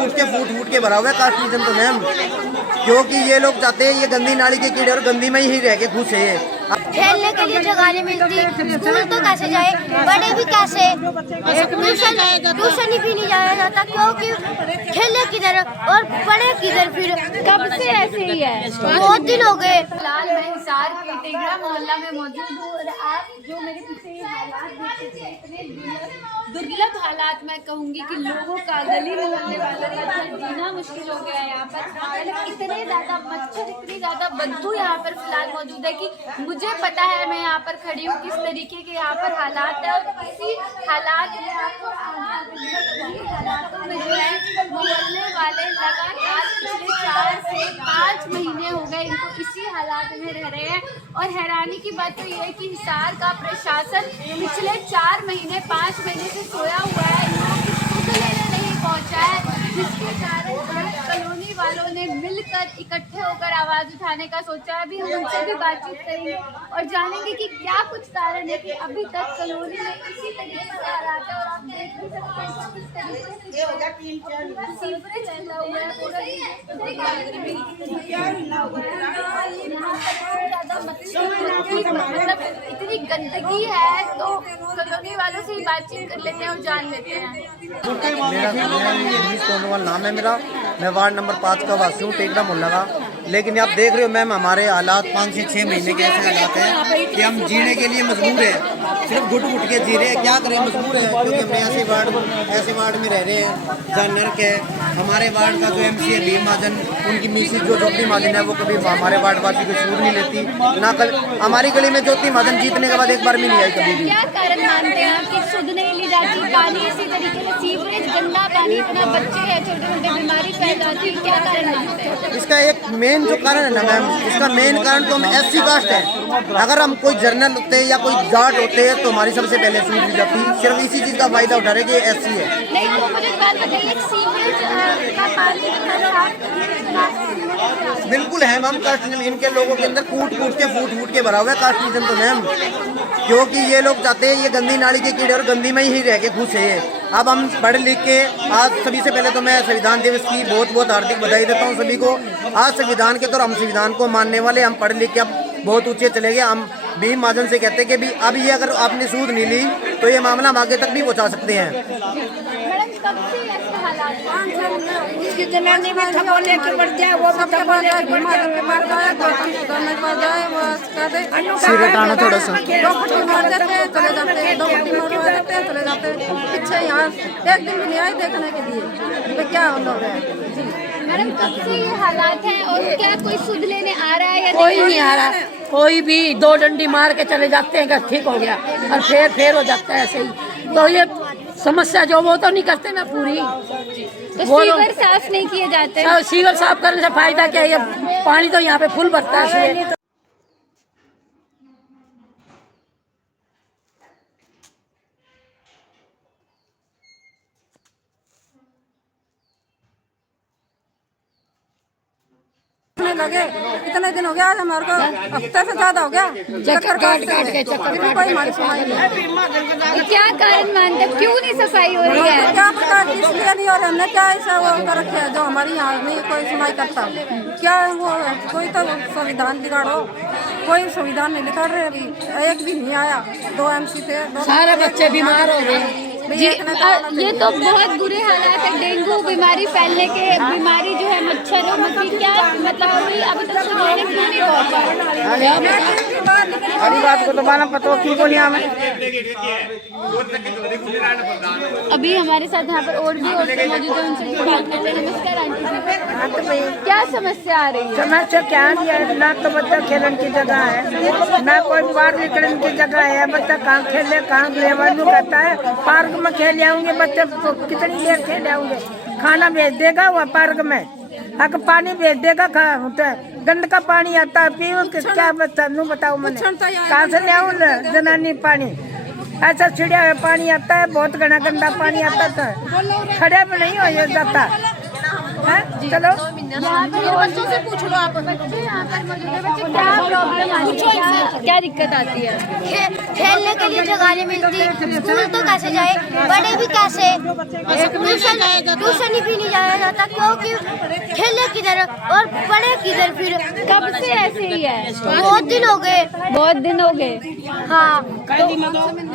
कूट के फूट के भरा हुआ है कास्ट रीजन तो मैम, क्योंकि ये लोग चाहते हैं ये गंदी नाली के कीड़े और गंदी में ही रह के खुश है। खेलने के लिए जगह नहीं मिलती, स्कूल तो कैसे जाए, बड़े भी कैसे, ट्यूशन भी नहीं जाया जाता क्योंकि खेलने किधर और बड़े किधर। फिर कब से ऐसे ही है? बहुत दिन हो गए। फिलहाल मैं हिसार के टेगरा मोहल्ला में मौजूद हूँ और आप जो मेरे पीछे ये हालात देख सकते हैं, इतने दुर्लभ हालात मैं कहूँगी कि लोगों का गली मोहल्ले वालों का जीना मुश्किल हो गया है यहाँ पर। मतलब इतने ज़्यादा मच्छर, इतनी ज़्यादा बदबू यहाँ पर फिलहाल मौजूद है कि मुझे पता है मैं यहाँ पर खड़ी हूँ किस तरीके के यहाँ पर हालात है। और इसी हालात में आपको हालातों में जो है मोहल्ले वाले लगातार पिछले 4 से 5 महीने हो गए इनको इसी हालात में रह रहे हैं। और हैरानी की बात तो ये है कि हिसार का प्रशासन पिछले 4 महीने 5 महीने से सोया हुआ है, इनको सुध लेने नहीं पहुंचा है, जिसके कारण कॉलोनी वालों ने मिलकर इकट्ठे होकर आवाज उठाने का सोचा है। अभी हम उनसे भी बातचीत करेंगे और जानेंगे कि क्या कुछ कारण है कि अभी तक कॉलोनी में इसी तरीके से हालात है। और आप देख भी सकते हैं किस तरीके से सीवरेज फैला हुआ है, पूरा मतलब इतनी गंदगी है। तो कॉलोनी वालों से ही बातचीत कर लेते हैं और जान लेते हैं। मेरा नाम है मेरा, मैं वार्ड नंबर 5 का वासी हूँ, टेगरा मोहल्ला का। लेकिन आप देख रहे हो मैम हमारे हालात 5 से 6 महीने के ऐसे हालात हैं कि हम जीने के लिए मजबूर हैं, सिर्फ घुट घुट के जी रहे हैं। क्या करें, मजबूर है क्योंकि हम ऐसे वार्ड में रह रहे हैं जहाँ नर्क है। हमारे वार्ड का जो MC है भीम महाजन, उनकी मिसेज जो ज्योति महाजन है वो कभी हमारे वार्ड वासी को छूट नहीं लेती ना। कल हमारी गली में ज्योति महाजन जीतने के बाद एक बार भी नहीं आई कभी भी। क्या कारण मानते हैं आप कि शुद्ध नहीं ली जाती, पानी इसी तरीके से सीवरेज गंदा पानी, इतना बच्चे हैं छोटे छोटे बीमारी फैल जाती है, क्या कारण मानते हैं? इसका एक मेन जो कारण है ना मैम, इसका मेन कारण तो हम SC कास्ट है। अगर हम कोई जर्नल होते हैं या कोई जाट होते हैं तो हमारी सबसे पहले सूट दी जाती। सिर्फ इसी चीज का फायदा उठा रहे कि SC है। नहीं तो मुझे बात बताइए, सीवरेज का पानी बिल्कुल है मैम, कास्ट इनके लोगों के अंदर कूट के फूट के भरा हुआ है कास्ट रीजन तो मैम, क्योंकि ये लोग चाहते हैं ये गंदी नाली के कीड़े और गंदी में ही रह के खुश है। अब हम पढ़ लिख के आज सभी से पहले तो मैं संविधान दिवस की बहुत हार्दिक बधाई देता हूँ सभी को। आज संविधान के तौर हम संविधान को मानने वाले, हम पढ़ लिख के अब बहुत ऊंचे चले गए। हम भीम महाजन से कहते हैं कि भी अब ये अगर आपने सूद नहीं ली तो ये मामला हम आगे तक भी पहुँचा सकते हैं। इसकी जनानी में थप्पड़ लेके बढ़ जाए, वो भी थप्पड़ लेके बढ़ जाए, सिरटाना थोड़ा सा 2 फुट्टी मार देते हैं चले जाते हैं, 2 फुट्टी मारवा देते हैं चले जाते हैं। पीछे यहाँ एक दिन भी नहीं आए देखने के लिए तो क्या हो रहा है। मैडम कब से ये हालात हैं और क्या कोई सुध लेने आ रहा है या कोई नहीं आ रहा, कोई भी 2 डंडी मार के चले जाते हैं कि ठीक हो गया और फिर हो जाता है ऐसे ही। तो ये समस्या जो वो तो नहीं करते ना पूरी, तो सीवर साफ नहीं किए जाते। सीवर साफ करने से फायदा क्या है, ये पानी तो यहाँ पे फुल भरता है। लगे इतने दिन हो गया, आज हमारे को हफ्ते से ज्यादा हो गया चक्कर काट के कोई हमारी सुनाई नहीं। क्या कारण मानते हैं, क्यों नहीं सफाई हो रही है? क्या पता इसलिए नहीं, और हमने क्या ऐसा वो कर रखे है जो हमारी यहाँ नहीं कोई सुनाई करता। क्या वो कोई तो संविधान बिगाड़ो, कोई संविधान नहीं निकाल रहे। अभी एक भी नहीं आया, 2 MC थे, सारे बच्चे बीमार हो गए। जी ये तो बहुत बुरे हालात है। डेंगू बीमारी फैलने के, बीमारी जो है मच्छरों में, क्या मतलब कोई अभी तक सुनाने क्यों नहीं पहुंचा? अभी बात को तो मालूम पता की बोलिए हमें। अभी हमारे साथ यहाँ पर और भी औरतें मौजूद है, उनसे भी बात करते हैं। नमस्कार आंटी जी, क्या समस्या आ रही है? समस्या क्या है, ना तो बच्चा खेलने की जगह है, ना कोई बाहर निकलने की जगह है। बच्चा कहाँ खेले कहाँ लेवल करता है, पार्क में खेल आऊंगे बच्चे तो कितनी देर खेल आऊंगे। खाना भेज देगा वो पार्क में, अगर पानी भेज देगा गंद का पानी आता है, पीओ क्या बच्चा नू बताओ मैंने कहाँ से ले आऊँ जनानी पानी। ऐसा छिड़िया हुआ पानी आता है, बहुत घना गंदा पानी आता था, खड़े में नहीं हो जाता है। चलो बच्चों से पूछ लो, आप बच्चे यहाँ पर मौजूद है, बच्चे क्या प्रॉब्लम आती है, क्या दिक्कत आती है? खेलने के लिए जगह नहीं मिलती, स्कूल तो कैसे जाए, बड़े भी कैसे, ट्यूशन भी नहीं जाया जाता आता क्योंकि खेले किधर और पढ़े किधर। फिर कब से ऐसे ही है? बहुत दिन हो गए। बहुत दिन हो गए। हाँ तो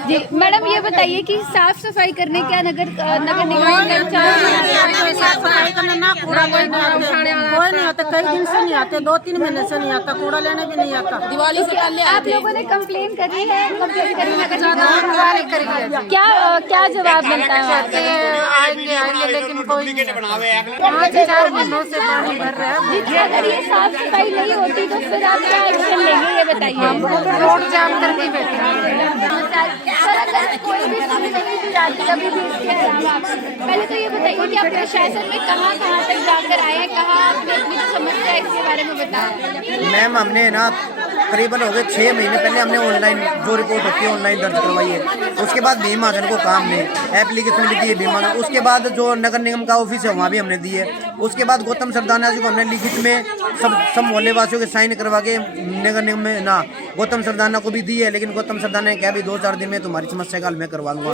जी मैडम ये बताइए कि साफ सफाई करने क्या नगर निगम साफ सफाई करने ना कूड़ा कोई नहीं आता, कई दिन से नहीं आते, 2-3 महीने से नहीं आता, कूड़ा लेने भी नहीं आता। दिवाली से पहले आप लोगों ने कंप्लेन करी है? कंप्लेन करी नगर निगम? क्या जवाब मिलता है वहाँ से? आएंगे लेकिन कोई 5-4 महीनों से पानी भर रहा है। जी अगर ये साफ सफाई नहीं होती तो फिर आप क्या एक्शन लेंगे ये बताइए। रोड जाम करके बैठे हैं। सर अगर कोई भी सुविधा नहीं दी जाती कभी भी इसके अलावा, पहले तो ये बताइए कि आप प्रशासन में कहाँ तक जाकर आए हैं, कहाँ आपने अपनी जो समस्या है इसके बारे में बताया? मैम हमने ना करीबन हो गए 6 महीने पहले हमने ऑनलाइन जो रिपोर्ट होती है ऑनलाइन दर्ज करवाई है। उसके बाद भीम महाजन को काम में एप्लीकेशन भी दी है भीम महाजन। उसके बाद जो नगर निगम का ऑफिस है वहाँ भी हमने दी है। उसके बाद गौतम सरदाना जी को हमने लिखित में सब मोहल्ले वासियों के साइन करवा के नगर निगम में ना गौतम सरदाना को भी दी है। लेकिन गौतम सरदाना ने कहा भी 2-4 दिन में तुम्हारी समस्या का हल मैं करवा दूंगा।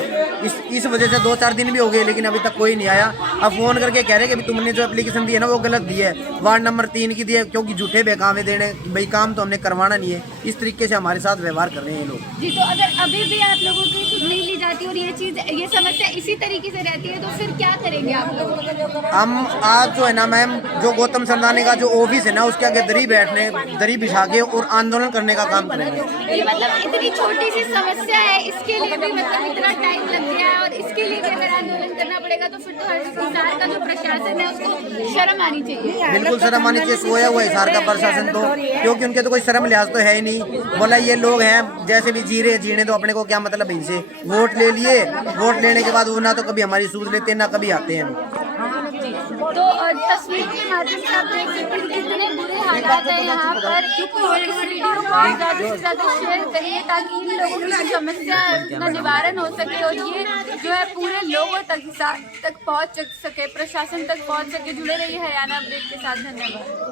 इस वजह से 2-4 दिन भी हो गए लेकिन अभी तक कोई नहीं आया। अब फोन करके कह रहे कि तुमने जो एप्लीकेशन दी है ना वो गलत दी है, वार्ड नंबर 3 की दी है, क्योंकि झूठे बेकामे देने भाई काम तो हमने करवाना नहीं है। इस तरीके से हमारे साथ व्यवहार कर रहे हैं ये लोग। जी तो अगर अभी भी आप लोगों की सुध नहीं ली जाती और ये समस्या इसी तरीके से रहती है तो फिर क्या करेंगे आप लोग? हम आज जो है ना मैम जो गौतम सरदाने का जो ऑफिस है ना उसके आगे दरी बिछा के और आंदोलन करने का काम करेंगे। ये मतलब इतनी छोटी सी समस्या है, इसके लिए भी मतलब इतना टाइम लग गया है और इसके लिए भी अगर आंदोलन करना पड़ेगा तो फिर तो हिसार का जो प्रशासन है उसको शर्म आनी चाहिए। बिल्कुल शर्म आनी चाहिए। सोया हुआ हिसार का प्रशासन तो, क्योंकि उनके तो कोई शर्म लिहाज तो है ही नहीं। बोला ये लोग हैं जैसे भी जी रहे जीने तो अपने को क्या मतलब इनसे। वोट ले लिए, वोट लेने के बाद वो ना तो कभी हमारी सूझ लेते ना कभी आते हैं। तो तस्वीर के माध्यम से आप देख सकते हैं कितने बुरे हालात है यहाँ पर। और इस वीडियो को ज़्यादा से ज़्यादा शेयर करिए ताकि इन लोगों की जो समस्या है उसका निवारण हो सके और ये जो है पूरे लोगों तक पहुँच सके, प्रशासन तक पहुँच सके। जुड़े रहिए हरियाणा अपडेट के साथ। धन्यवाद।